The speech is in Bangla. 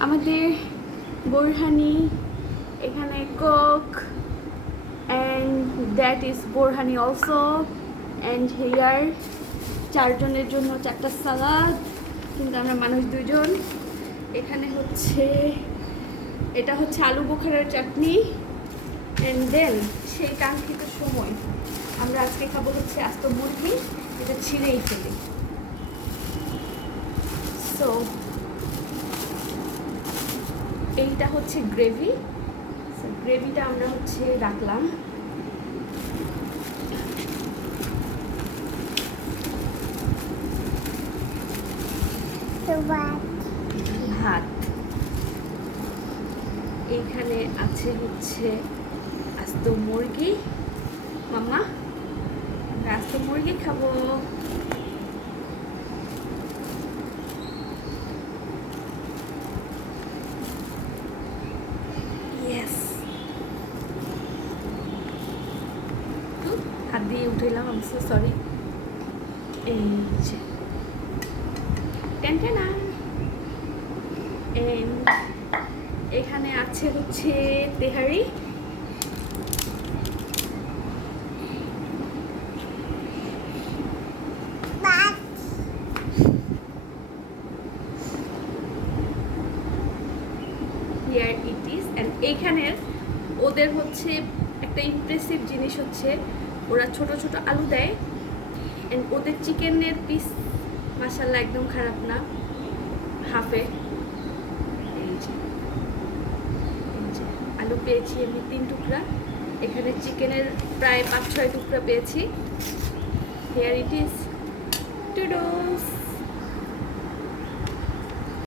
আমাদের বোরহানি এখানে coke and that is borhani also and here চারজনের জন্য 4টা সালাদ, কিন্তু আমরা মানুষ 2জন। এখানে হচ্ছে এটা হচ্ছে আলু বোখারার চাটনি অ্যান্ড দেন সেই কাঙ্ক্ষিত সময় আমরা আজকে খাবো হচ্ছে আস্ত মুরগি, এটা ছিঁড়েই ফেলি। সো এইটা হচ্ছে গ্রেভি, গ্রেভিটা আমরা হচ্ছে রাখলাম। ভাত এইখানে আছে হচ্ছে আস্ত মুরগি। মাম্মা আমরা আস্ত মুরগি খাবো। ইয়েস, হাত দিয়ে উঠেলাম, আমি সো সরি। এই যে টেনটেনা, এখানে আছে হচ্ছে তেহারি, হিয়ার ইট ইজ। অ্যান্ড এইখানের ওদের হচ্ছে একটা ইমপ্রেসিভ জিনিস হচ্ছে ওরা ছোট ছোট আলু দেয়, অ্যান্ড ওদের চিকেনের পিস মাশাআল্লাহ একদম খারাপ না, হাফে। এই যে আলু পেয়েছি আমি 3 টুকরা, এখানে চিকেনের প্রায় 5-6 টুকরা পেয়েছি। Here it is টুডোস।